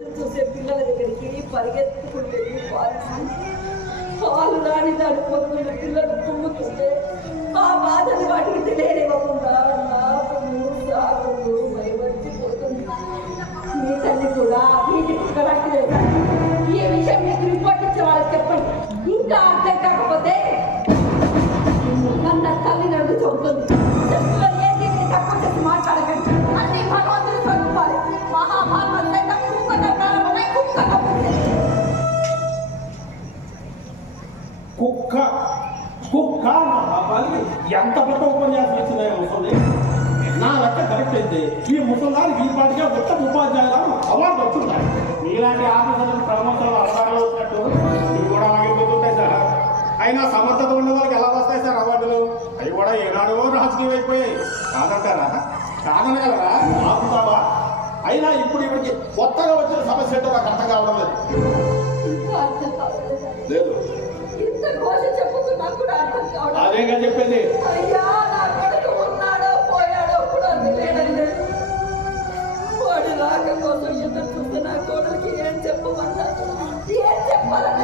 చూసే పిల్లల దగ్గరికి పరిగెత్తుకుంటే పాలు రాని దాని పొద్దున్న పిల్లలు తుమ్ముతుంటే ఆ బాధలు వాటికి తెలియనివ్వకుండా నాకు భయపడిపోతుంది. మీ తల్లి కూడా వీటి కుక్కలాంటిదే. ఈ విషయం మీకు రిపోర్ట్ ఇచ్చే వాళ్ళకి చెప్పండి. ఇంకా అర్థం కాకపోతే నన్న తల్లి నన్ను చెబుతుంది. ఏది తక్కువ చేసి మాట్లాడకండి. అన్ని భగవంతుని స్వరూపాలి. మహాభారతం కుక్క కుక్క ఎంత పెద్ద ఉపన్యాసం ఇచ్చినాయి ముసలి. నా లెక్క కరెక్ట్ అయితే ఈ ముసలానికి ఈ పాటిగా ఉత్తమ ఉపాధ్యాయులు అవార్డు వస్తున్నాయి. మీలాంటి ఆఫీసర్లకు ప్రమోషన్లు అవార్డులు వచ్చినట్టు ఇవి కూడా ఆగిపోతుంటాయి సార్. అయినా సమర్థత ఉన్న వాళ్ళకి ఎలా వస్తాయి సార్ అవార్డులు? అవి కూడా ఏనాడో రాజకీయం అయిపోయాయి. కాదంటారా? కాదనగలరా? ఆపుతావా? అయినా ఇప్పుడు ఇప్పటికి కొత్తగా వచ్చిన సమస్య ఏంటో నాకు అర్థం కావడం లేదు. అదేగా చెప్పేది. అయ్యా నా కొడుకు ఉన్నాడో పోయాడో కూడా తెలియడండి. వాడి రాక కోసం ఎదురు చూస్తే నా కొడుకు ఏం చెప్పమన్నా ఏం చెప్పాలని